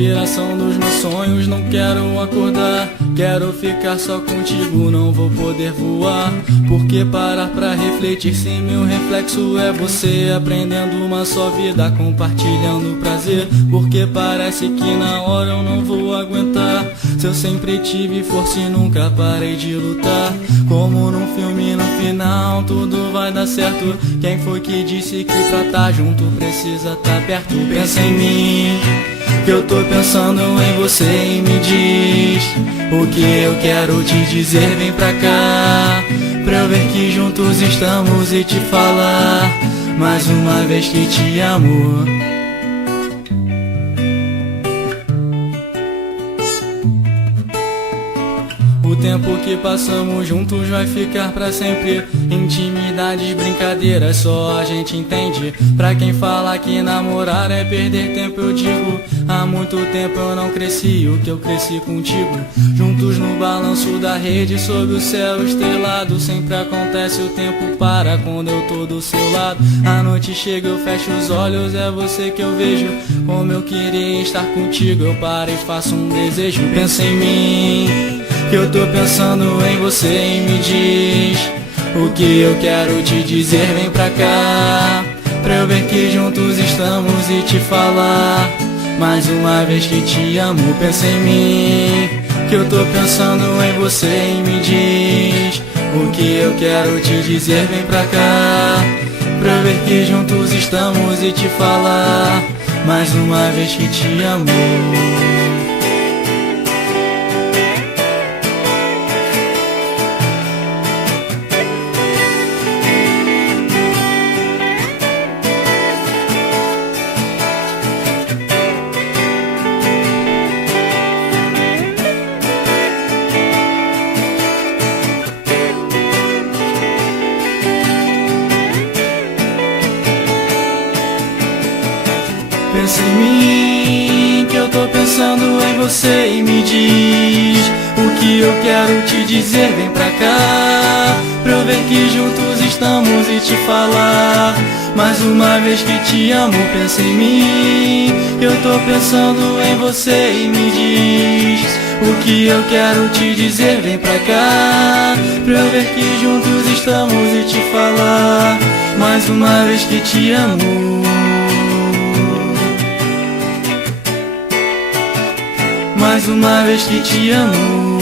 inspiração dos meus sonhos. Não quero acordar, quero ficar só contigo. Não vou poder voar, porque parar pra refletir se meu reflexo é você. Aprendendo uma só vida, compartilhando prazer, porque parece que na hora eu não vou aguentar. Se eu sempre tive força e nunca parei de lutar, como num filme no final tudo vai dar certo. Quem foi que disse que pra tá junto precisa tá perto? Pensa em mim, que eu tô pensando em você, e me diz o que eu quero te dizer. Vem pra cá, pra eu ver que juntos estamos e te falar mais uma vez que te amo. O tempo que passamos juntos vai ficar pra sempre. Intimidades, brincadeiras, só a gente entende. Pra quem fala que namorar é perder tempo, eu digo, há muito tempo eu não cresci o que eu cresci contigo. Juntos no balanço da rede, sob o céu estrelado. Sempre acontece, o tempo para quando eu tô do seu lado. A noite chega, eu fecho os olhos, é você que eu vejo. Como eu queria estar contigo, eu paro e faço um desejo. Pensa em mim, que eu tô pensando em você, e me diz o que eu quero te dizer. Vem pra cá, pra eu ver que juntos estamos e te falar mais uma vez que te amo. Pensa em mim, que eu tô pensando em você, e me diz o que eu quero te dizer. Vem pra cá, pra eu ver que juntos estamos e te falar mais uma vez que te amo. Pensa em mim, que eu tô pensando em você, e me diz o que eu quero te dizer. Vem pra cá, pra eu ver que juntos estamos e te falar mais uma vez que te amo. Pensa em mim, que eu tô pensando em você, e me diz o que eu quero te dizer. Vem pra cá, pra eu ver que juntos estamos e te falar mais uma vez que te amo. Mais uma vez que te amo.